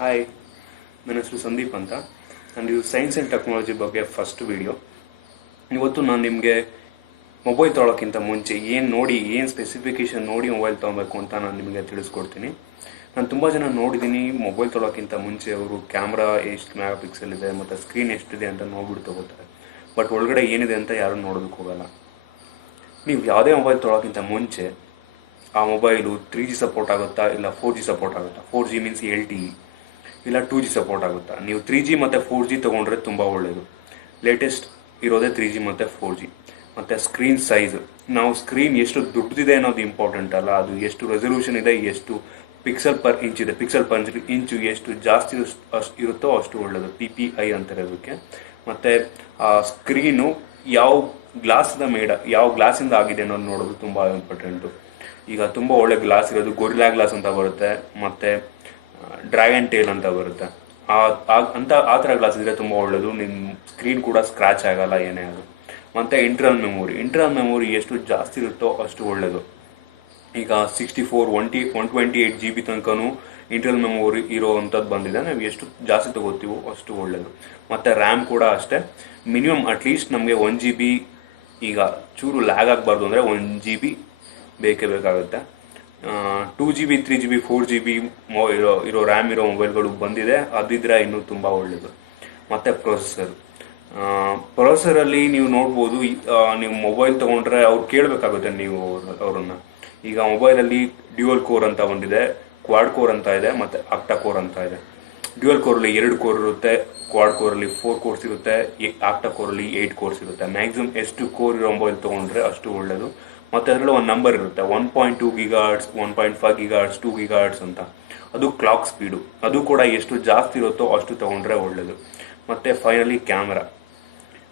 Hi, ನನ್ನ ಹೆಸರು ಸಂದೀಪ್ ಅಂತ. ಇದು ಸೈನ್ಸ್ ಆ್ಯಂಡ್ ಟೆಕ್ನಾಲಜಿ ಬಗ್ಗೆ ಫಸ್ಟ್ ವಿಡಿಯೋ. ಇವತ್ತು ನಾನು ನಿಮಗೆ ಮೊಬೈಲ್ ತೊಗೊಳೋಕ್ಕಿಂತ ಮುಂಚೆ ಏನು ಸ್ಪೆಸಿಫಿಕೇಷನ್ ನೋಡಿ ಮೊಬೈಲ್ ತೊಗೊಬೇಕು ಅಂತ ನಾನು ನಿಮಗೆ ತಿಳಿಸ್ಕೊಡ್ತೀನಿ. ನಾನು ತುಂಬ ಜನ ನೋಡಿದ್ದೀನಿ, ಮೊಬೈಲ್ ತೊಗೊಳೋಕ್ಕಿಂತ ಮುಂಚೆ ಅವರು ಕ್ಯಾಮ್ರಾ ಎಷ್ಟು ಮೆಗಾ ಪಿಕ್ಸೆಲ್ ಇದೆ ಮತ್ತು ಸ್ಕ್ರೀನ್ ಎಷ್ಟಿದೆ ಅಂತ ನೋಡ್ಬಿಟ್ಟು ತೊಗೋತಾರೆ. ಬಟ್ ಒಳಗಡೆ ಏನಿದೆ ಅಂತ ಯಾರೂ ನೋಡೋದಕ್ಕೆ ಹೋಗಲ್ಲ. ನೀವು ಯಾವುದೇ ಮೊಬೈಲ್ ತೊಗೊಳೋಕ್ಕಿಂತ ಮುಂಚೆ ಆ ಮೊಬೈಲು 3G ಸಪೋರ್ಟ್ ಆಗುತ್ತಾ ಇಲ್ಲ 4G ಸಪೋರ್ಟ್ ಆಗುತ್ತಾ, 4G ಮೀನ್ಸ್ LTE, ಇಲ್ಲ 2G ಸಪೋರ್ಟ್ ಆಗುತ್ತಾ. ನೀವು 3G ಮತ್ತು 4G ತೊಗೊಂಡ್ರೆ ತುಂಬ ಒಳ್ಳೆಯದು. ಲೇಟೆಸ್ಟ್ ಇರೋದೇ 3G ಮತ್ತು 4G. ಮತ್ತು ಸ್ಕ್ರೀನ್ ಸೈಜ್, ನಾವು ಸ್ಕ್ರೀನ್ ಎಷ್ಟು ದೊಡ್ಡದಿದೆ ಅನ್ನೋದು ಇಂಪಾರ್ಟೆಂಟ್ ಅಲ್ಲ, ಅದು ಎಷ್ಟು ರೆಸಲ್ಯೂಷನ್ ಇದೆ, ಎಷ್ಟು ಪಿಕ್ಸೆಲ್ ಪರ್ ಇಂಚ್ ಇದೆ, ಪಿಕ್ಸೆಲ್ ಪರ್ ಇಂಚು ಎಷ್ಟು ಜಾಸ್ತಿ ಇರುತ್ತೋ ಅಷ್ಟು ಒಳ್ಳೆಯದು. PPI ಅಂತಾರೆ ಅದಕ್ಕೆ. ಮತ್ತು ಆ ಸ್ಕ್ರೀನು ಯಾವ ಗ್ಲಾಸಿಂದ ಆಗಿದೆ ಅನ್ನೋದು ನೋಡೋದು ತುಂಬ ಇಂಪಾರ್ಟೆಂಟು. ಈಗ ತುಂಬ ಒಳ್ಳೆ ಗ್ಲಾಸ್ ಇರೋದು ಗೊರಿಲ್ಲಾ ಗ್ಲಾಸ್ ಅಂತ ಬರುತ್ತೆ, ಮತ್ತು ಡ್ರ್ಯಾಗನ್ ಟೇಲ್ ಅಂತ ಬರುತ್ತೆ. ಆ ಥರ ಗ್ಲಾಸ್ ಇದ್ದರೆ ತುಂಬ ಒಳ್ಳೆಯದು. ನಿಮ್ಮ ಸ್ಕ್ರೀನ್ ಕೂಡ ಸ್ಕ್ರ್ಯಾಚ್ ಆಗಲ್ಲ ಏನೇ ಅದು. ಮತ್ತು ಇಂಟರ್ನಲ್ ಮೆಮೊರಿ ಎಷ್ಟು ಜಾಸ್ತಿ ಇರುತ್ತೋ ಅಷ್ಟು ಒಳ್ಳೆಯದು. ಈಗ 64 128 GB ತನಕನೂ ಇಂಟರ್ನಲ್ ಮೆಮೊರಿ ಇರೋ ಅಂಥದ್ದು ಬಂದಿದೆ. ನಾವು ಎಷ್ಟು ಜಾಸ್ತಿ ತೊಗೋತೀವೋ ಅಷ್ಟು ಒಳ್ಳೆಯದು. ಮತ್ತು ರ್ಯಾಮ್ ಕೂಡ ಅಷ್ಟೇ, ಮಿನಿಮಮ್ ಅಟ್ಲೀಸ್ಟ್ ನಮಗೆ 1 GB, ಈಗ ಚೂರು ಲ್ಯಾಗ್ ಆಗಬಾರ್ದು ಅಂದರೆ 1 GB ಬೇಕೇ ಬೇಕಾಗುತ್ತೆ. 2 GB 3 GB 4 GB ಇರೋ ರ್ಯಾಮ್ ಇರೋ ಮೊಬೈಲ್ಗಳು ಬಂದಿದೆ, ಅದಿದ್ರೆ ಇನ್ನೂ ತುಂಬ ಒಳ್ಳೆಯದು. ಮತ್ತು ಪ್ರೊಸೆಸರಲ್ಲಿ ನೀವು ನೋಡ್ಬೋದು, ನೀವು ಮೊಬೈಲ್ ತೊಗೊಂಡ್ರೆ ಅವ್ರು ಕೇಳಬೇಕಾಗುತ್ತೆ ನೀವು ಅವರನ್ನು. ಈಗ ಮೊಬೈಲಲ್ಲಿ ಡ್ಯುಯಲ್ ಕೋರ್ ಅಂತ ಬಂದಿದೆ, ಕ್ವಾಡ್ ಕೋರ್ ಅಂತ ಇದೆ, ಮತ್ತು ಆಕ್ಟಾ ಕೋರ್ ಅಂತ ಇದೆ. ಡ್ಯುಯಲ್ ಕೋರಲ್ಲಿ 2 ಕೋರ್ ಇರುತ್ತೆ, ಕ್ವಾಡ್ ಕೋರಲ್ಲಿ 4 ಕೋರ್ಸ್ ಇರುತ್ತೆ, ಆಕ್ಟಾ ಕೋರಲ್ಲಿ 8 ಕೋರ್ಸ್ ಇರುತ್ತೆ. ಮ್ಯಾಕ್ಸಿಮಮ್ ಎಷ್ಟು ಕೋರ್ ಇರೋ ಮೊಬೈಲ್ ತೊಗೊಂಡ್ರೆ ಅಷ್ಟು ಒಳ್ಳೆಯದು. ಮತ್ತು ಅದರಲ್ಲಿ ಒಂದು ನಂಬರ್ ಇರುತ್ತೆ, 1.2 GHz, 1.5 GHz, 2 GHz ಅಂತ. ಅದು ಕ್ಲಾಕ್ ಸ್ಪೀಡು. ಅದು ಕೂಡ ಎಷ್ಟು ಜಾಸ್ತಿ ಇರುತ್ತೋ ಅಷ್ಟು ತೊಗೊಂಡ್ರೆ ಒಳ್ಳೆಯದು. ಮತ್ತು ಫೈನಲಿ ಕ್ಯಾಮ್ರಾ.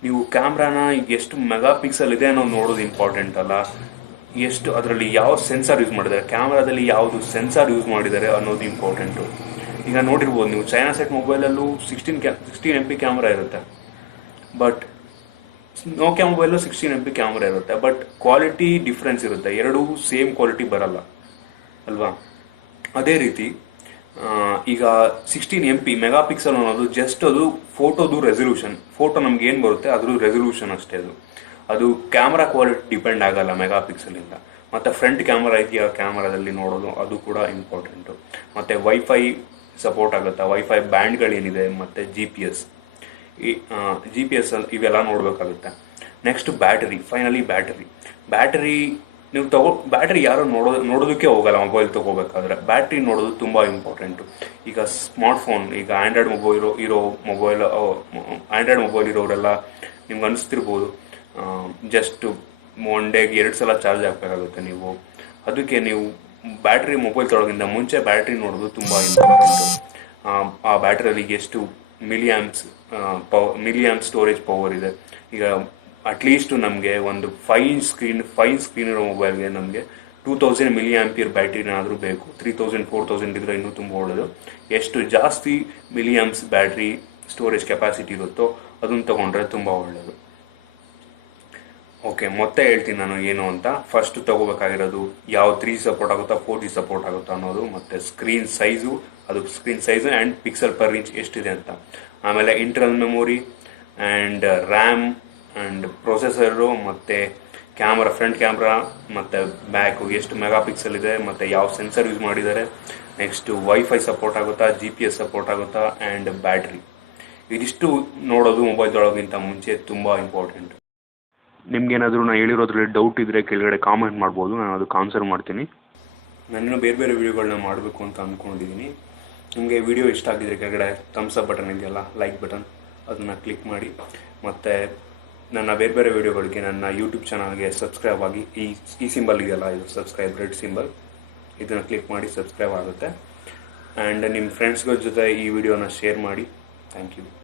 ನೀವು ಕ್ಯಾಮ್ರಾನ ಎಷ್ಟು ಮೆಗಾ ಪಿಕ್ಸೆಲ್ ಇದೆ ಅನ್ನೋದು ನೋಡೋದು ಇಂಪಾರ್ಟೆಂಟ್ ಅಲ್ಲ, ಎಷ್ಟು ಅದರಲ್ಲಿ ಯಾವ ಸೆನ್ಸಾರ್ ಯೂಸ್ ಮಾಡಿದ್ದಾರೆ, ಕ್ಯಾಮ್ರಾದಲ್ಲಿ ಯಾವುದು ಸೆನ್ಸಾರ್ ಯೂಸ್ ಮಾಡಿದ್ದಾರೆ ಅನ್ನೋದು ಇಂಪಾರ್ಟೆಂಟು. ಈಗ ನೋಡಿರ್ಬೋದು ನೀವು, ಚೈನಾ ಸೆಟ್ ಮೊಬೈಲಲ್ಲೂ 16 MP ಕ್ಯಾಮ್ರಾ ಇರುತ್ತೆ, but Nokia mobile 16 MP camera ಇರುತ್ತೆ, ಬಟ್ ಕ್ವಾಲಿಟಿ ಡಿಫ್ರೆನ್ಸ್ ಇರುತ್ತೆ. ಎರಡೂ ಸೇಮ್ ಕ್ವಾಲಿಟಿ ಬರಲ್ಲ ಅಲ್ವಾ? ಅದೇ ರೀತಿ ಈಗ 16 MP ಮೆಗಾ ಪಿಕ್ಸೆಲ್ ಅನ್ನೋದು ಜಸ್ಟ್ ಅದು ಫೋಟೋದು ರೆಸಲ್ಯೂಷನ್. ಫೋಟೋ ನಮ್ಗೆ ಏನು ಬರುತ್ತೆ ಅದ್ರ ರೆಸಲ್ಯೂಷನ್ ಅಷ್ಟೇ. ಅದು ಕ್ಯಾಮ್ರಾ ಕ್ವಾಲಿಟಿ ಡಿಪೆಂಡ್ ಆಗಲ್ಲ ಮೆಗಾ ಪಿಕ್ಸೆಲಿಂದ. ಮತ್ತು ಫ್ರಂಟ್ ಕ್ಯಾಮ್ರಾ ಇದೆಯಾ ಕ್ಯಾಮ್ರಾದಲ್ಲಿ ನೋಡೋದು, ಅದು ಕೂಡ ಇಂಪಾರ್ಟೆಂಟು. ಮತ್ತು ವೈಫೈ ಸಪೋರ್ಟ್ ಆಗುತ್ತಾ, ವೈಫೈ ಬ್ಯಾಂಡ್ಗಳೇನಿದೆ, ಮತ್ತು GPS ಇವೆಲ್ಲ ನೋಡಬೇಕಾಗುತ್ತೆ. ನೆಕ್ಸ್ಟ್ ಫೈನಲಿ ಬ್ಯಾಟರಿ ನೀವು ಬ್ಯಾಟ್ರಿ ಯಾರು ನೋಡೋದಕ್ಕೆ ಹೋಗಲ್ಲ ಮೊಬೈಲ್ ತೊಗೋಬೇಕಾದ್ರೆ. ಬ್ಯಾಟ್ರಿ ನೋಡೋದು ತುಂಬ ಇಂಪಾರ್ಟೆಂಟು. ಈಗ ಸ್ಮಾರ್ಟ್ಫೋನ್, ಈಗ ಆ್ಯಂಡ್ರಾಯ್ಡ್ ಮೊಬೈಲ್ ಇರೋರೆಲ್ಲ ನಿಮ್ಗೆ ಅನಿಸ್ತಿರ್ಬೋದು, ಜಸ್ಟ್ 1 ಡೇಗೆ 2 ಸಲ ಚಾರ್ಜ್ ಹಾಕಬೇಕಾಗುತ್ತೆ ನೀವು. ಅದಕ್ಕೆ ನೀವು ಮೊಬೈಲ್ ತೊಗೊಳೋಕ್ಕಿಂತ ಮುಂಚೆ ಬ್ಯಾಟ್ರಿ ನೋಡೋದು ತುಂಬ ಇಂಪಾರ್ಟೆಂಟು. ಆ ಬ್ಯಾಟ್ರಿಯಲ್ಲಿ ಎಷ್ಟು ಮಿಲಿಯಮ್ಸ್ ಸ್ಟೋರೇಜ್ ಪವರ್ ಇದೆ. ಈಗ ಅಟ್ಲೀಸ್ಟ್ ನಮಗೆ ಒಂದು ಫೈನ್ ಸ್ಕ್ರೀನ್ ಇರೋ ಮೊಬೈಲ್ಗೆ ನಮಗೆ 2000 mAh ಬ್ಯಾಟ್ರಿನಾದರೂ ಬೇಕು. 3000 4000 ಇದ್ರೆ ಇನ್ನೂ ತುಂಬ ಒಳ್ಳೆಯದು. ಎಷ್ಟು ಜಾಸ್ತಿ ಮಿಲಿಯಮ್ಸ್ ಬ್ಯಾಟ್ರಿ ಸ್ಟೋರೇಜ್ ಕೆಪಾಸಿಟಿ ಇರುತ್ತೋ ಅದನ್ನು ತೊಗೊಂಡ್ರೆ ತುಂಬ ಒಳ್ಳೆಯದು. ಓಕೆ, ಮತ್ತೆ ಹೇಳ್ತೀನಿ ನಾನು ಏನು ಅಂತ. ಫಸ್ಟ್ ತೊಗೋಬೇಕಾಗಿರೋದು ಯಾವ 3G ಸಪೋರ್ಟ್ ಆಗುತ್ತಾ 4G ಸಪೋರ್ಟ್ ಆಗುತ್ತಾ ಅನ್ನೋದು, ಮತ್ತು screen size and pixel per inch ಎಷ್ಟಿದೆ ಅಂತ. ಆಮೇಲೆ internal memory and RAM and processor, ಮತ್ತು ಫ್ರಂಟ್ ಕ್ಯಾಮ್ರಾ ಮತ್ತು ಬ್ಯಾಕು ಎಷ್ಟು ಮೆಗಾ ಪಿಕ್ಸೆಲ್ ಇದೆ, ಮತ್ತು ಯಾವ ಸೆನ್ಸರ್ ಯೂಸ್ ಮಾಡಿದ್ದಾರೆ. ನೆಕ್ಸ್ಟು ವೈಫೈ ಸಪೋರ್ಟ್ ಆಗುತ್ತಾ, GPS ಸಪೋರ್ಟ್ ಆಗುತ್ತಾ, ಆ್ಯಂಡ್ ಬ್ಯಾಟ್ರಿ. ಇದಿಷ್ಟು ನೋಡೋದು ಮೊಬೈಲ್ ತೊಗೊಳೋಕ್ಕಿಂತ ಮುಂಚೆ ತುಂಬ ಇಂಪಾರ್ಟೆಂಟ್. ನಿಮ್ಗೇನಾದರೂ ನಾನು ಹೇಳಿರೋದ್ರಲ್ಲಿ ಡೌಟ್ ಇದ್ದರೆ ಕೆಳಗಡೆ ಕಾಮೆಂಟ್ ಮಾಡ್ಬೋದು, ನಾನು ಅದಕ್ಕೆ ಆನ್ಸರ್ ಮಾಡ್ತೀನಿ. ನಾನಿನ್ನೂ ಬೇರೆ ವೀಡಿಯೋಗಳನ್ನ ಮಾಡಬೇಕು ಅಂತ ಅಂದ್ಕೊಂಡಿದ್ದೀನಿ. ನಿಮಗೆ ವಿಡಿಯೋ ಇಷ್ಟ ಆಗಿದ್ರೆ ಕೆಳಗಡೆ ಥಮ್ಸ್ ಅಪ್ ಬಟನ್ ಇದೆಯಲ್ಲ, ಲೈಕ್ ಬಟನ್, ಅದನ್ನು ಕ್ಲಿಕ್ ಮಾಡಿ. ಮತ್ತು ನನ್ನ ಬೇರೆ ವೀಡಿಯೋಗಳಿಗೆ ನನ್ನ ಯೂಟ್ಯೂಬ್ ಚಾನಲ್ಗೆ ಸಬ್ಸ್ಕ್ರೈಬ್ ಆಗಿ. ಈ ಸಿಂಬಲ್ ಇದೆಯಲ್ಲ, ಇದು ಸಬ್ಸ್ಕ್ರೈಬ್ ರೆಡ್ ಸಿಂಬಲ್, ಇದನ್ನು ಕ್ಲಿಕ್ ಮಾಡಿ ಸಬ್ಸ್ಕ್ರೈಬ್ ಆಗುತ್ತೆ. ಆ್ಯಂಡ್ ನಿಮ್ಮ ಫ್ರೆಂಡ್ಸ್ಗಳ ಜೊತೆ ಈ ವಿಡಿಯೋನ ಶೇರ್ ಮಾಡಿ. Thank you.